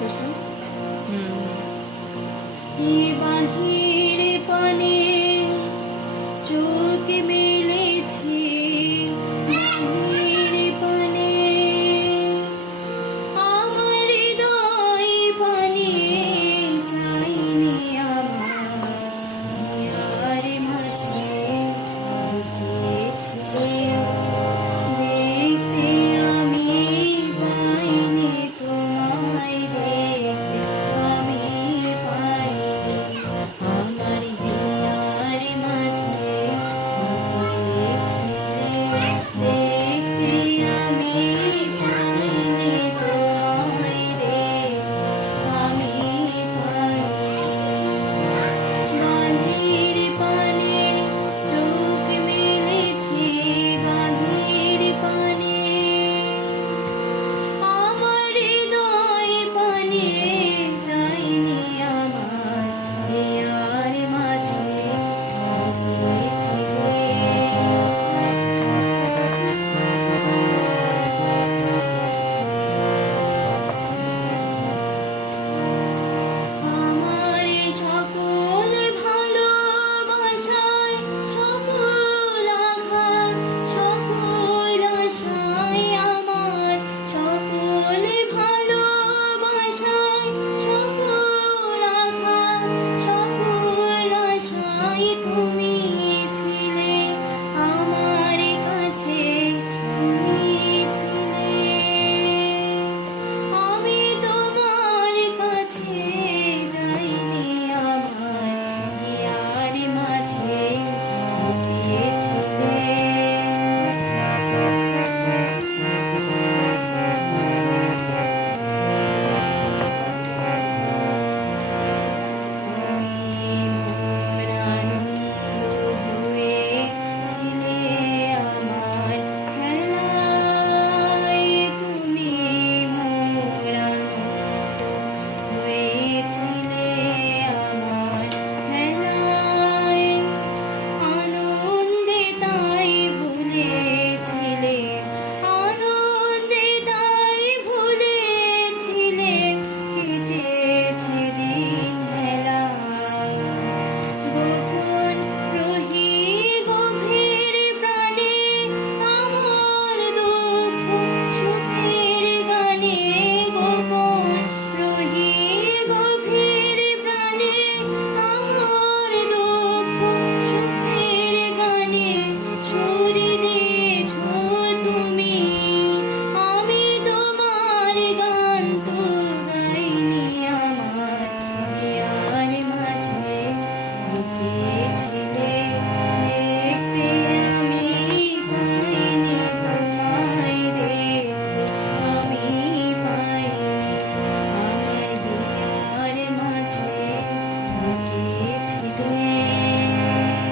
করছো। বাহির পানে চোখ মেলেছি, বাহির পানে আমার হৃদয় পানে চাইনি আমার মাঝে লুকিয়েছি। দেখতে আমি পাইনি তোমায়, দেখতে আমি পাইনি আমার হিয়ার মাঝে লুকিয়েছি। দেখতে আমি পাইনি তোমায়, দেখতে আমি পাইনি। বাহির পানে চোখ মেলেছি, বাহির পানে আমার হৃদয় পানে চাইনি আমার হিয়ার মাঝে লুকিয়েছিলে। আমার সকল ভালোবাসায়, সকল আঘাত, সকল আশায়, আমার সকল ভালোবাসায়, সকল আঘাত, সকল আশায় তুমি ছিলে আমার কাছে, তুমি ছিলে। আমি তোমার কাছে যাইনি আমার হিয়ার মাঝে লুকিয়েছিলে। তুমি মোর আনন্দ হয়েছিলে আমার খেলায়, তুমি মোর আনন্দ হয়েছিলে আমার খেলায়। আনন্দে তাই ভুলেছিলে, আনন্দে তাই ভুলেছিলে, কেটেছে দিন হেলায়। গোপন রহি গভীর প্রাণে আমার দুঃখ সুখের গানে, গোপন রহি গভীর প্রাণে আমার দুঃখ সুখের গানে সুর দিয়েছ তুমি। আমি তোমার গান তো গাইনি আমার হিয়ার মাঝে লুকিয়ে